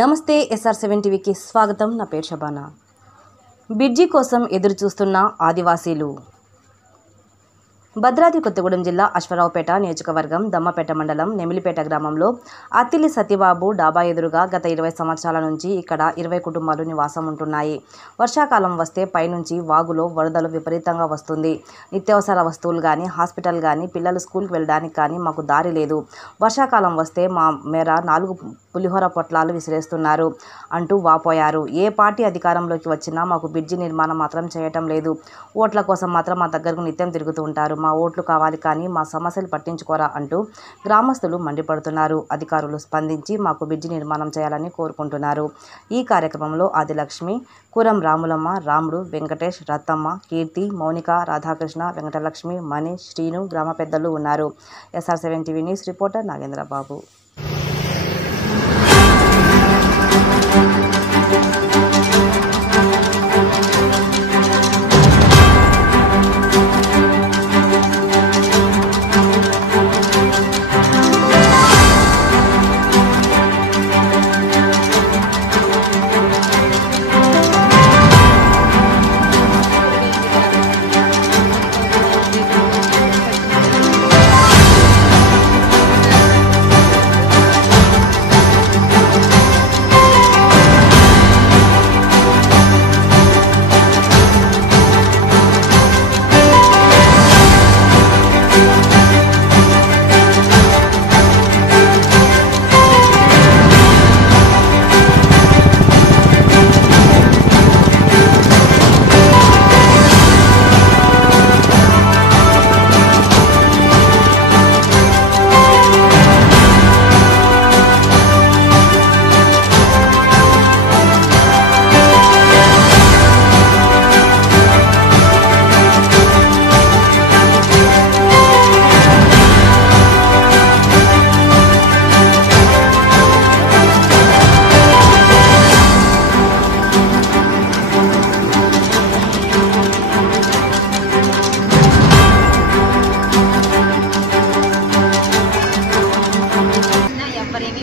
నమస్తే SR7 టీవీకి స్వాగతం. నా పేరు షబానా. బిడ్జి కోసం ఎదురు చూస్తున్న ఆదివాసీలు. భద్రాద్రి కొత్తగూడెం జిల్లా అశ్వారావుపేట నియోజకవర్గం దమ్మపేట మండలం నెమిలిపేట గ్రామంలో అత్తిలి సత్యబాబు డాబా ఎదురుగా గత 20 సంవత్సరాల నుంచి ఇక్కడ 20 కుటుంబాలు నివాసం ఉంటున్నాయి. వర్షాకాలం వస్తే పైనుంచి వాగులో వరదలు విపరీతంగా వస్తుంది. నిత్యావసర వస్తువులు కానీ, హాస్పిటల్ కానీ, పిల్లలు స్కూల్కి వెళ్ళడానికి కానీ మాకు దారి లేదు. వర్షాకాలం వస్తే మా మేర 4 పులిహోర పొట్లాలు విసిరేస్తున్నారు అంటూ వాపోయారు. ఏ పార్టీ అధికారంలోకి వచ్చినా మాకు బ్రిడ్జి నిర్మాణం మాత్రం చేయటం లేదు. ఓట్ల కోసం మాత్రం మా దగ్గరకు నిత్యం తిరుగుతూ ఉంటారు. మా ఓట్లు కావాలి కానీ మా సమస్యలు పట్టించుకోరా అంటూ గ్రామస్తులు మండిపడుతున్నారు. అధికారులు స్పందించి మాకు బ్రిడ్జి నిర్మాణం చేయాలని కోరుకుంటున్నారు. ఈ కార్యక్రమంలో ఆదిలక్ష్మి, కురం రాములమ్మ, రాముడు, వెంకటేష్, రత్తమ్మ, కీర్తి, మౌనిక, రాధాకృష్ణ, వెంకటలక్ష్మి, మనీష్, శ్రీను గ్రామ పెద్దలు ఉన్నారు. SR7 TV news reporter Nagendrababu.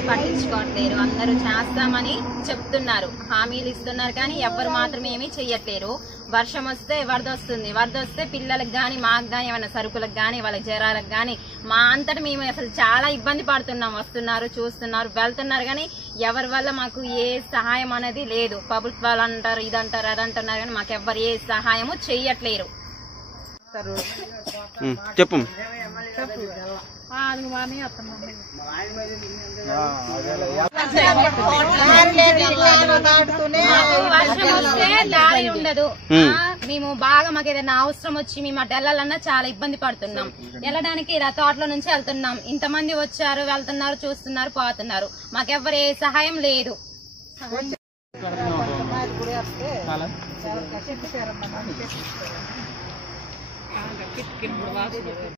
పట్టించుకోవట్లేరు. అందరూ చేస్తామని చెప్తున్నారు, హామీలు ఇస్తున్నారు, కానీ ఎవరు మాత్రం ఏమీ చెయ్యట్లేరు. వర్షం వస్తే వరద వస్తుంది. వరద వస్తే పిల్లలకు గాని, మాకు గాని, ఏమైనా సరుకులకు గాని, వాళ్ళ జ్వరాలకు గాని మా అంతటా మేము అసలు చాలా ఇబ్బంది పడుతున్నాం. వస్తున్నారు, చూస్తున్నారు, వెళ్తున్నారు, కానీ ఎవరి వల్ల మాకు ఏ సహాయం అనేది లేదు. ప్రభుత్వాలు అంటారు, ఇదంటారు, అదంటున్నారు, కానీ మాకు ఎవరు ఏ సహాయము చెయ్యట్లేరు. చెప్పు. వర్షం వస్తే దారి ఉండదు. మేము బాగా మాకు ఏదైనా అవసరం వచ్చి మేము అటు వెళ్ళాలన్నా చాలా ఇబ్బంది పడుతున్నాం. వెళ్ళడానికి ఇలా తోటలో నుంచి వెళ్తున్నాం. ఇంతమంది వచ్చారు, వెళ్తున్నారు, చూస్తున్నారు, పోతున్నారు. మాకెవ్వరు ఏ సహాయం లేదు.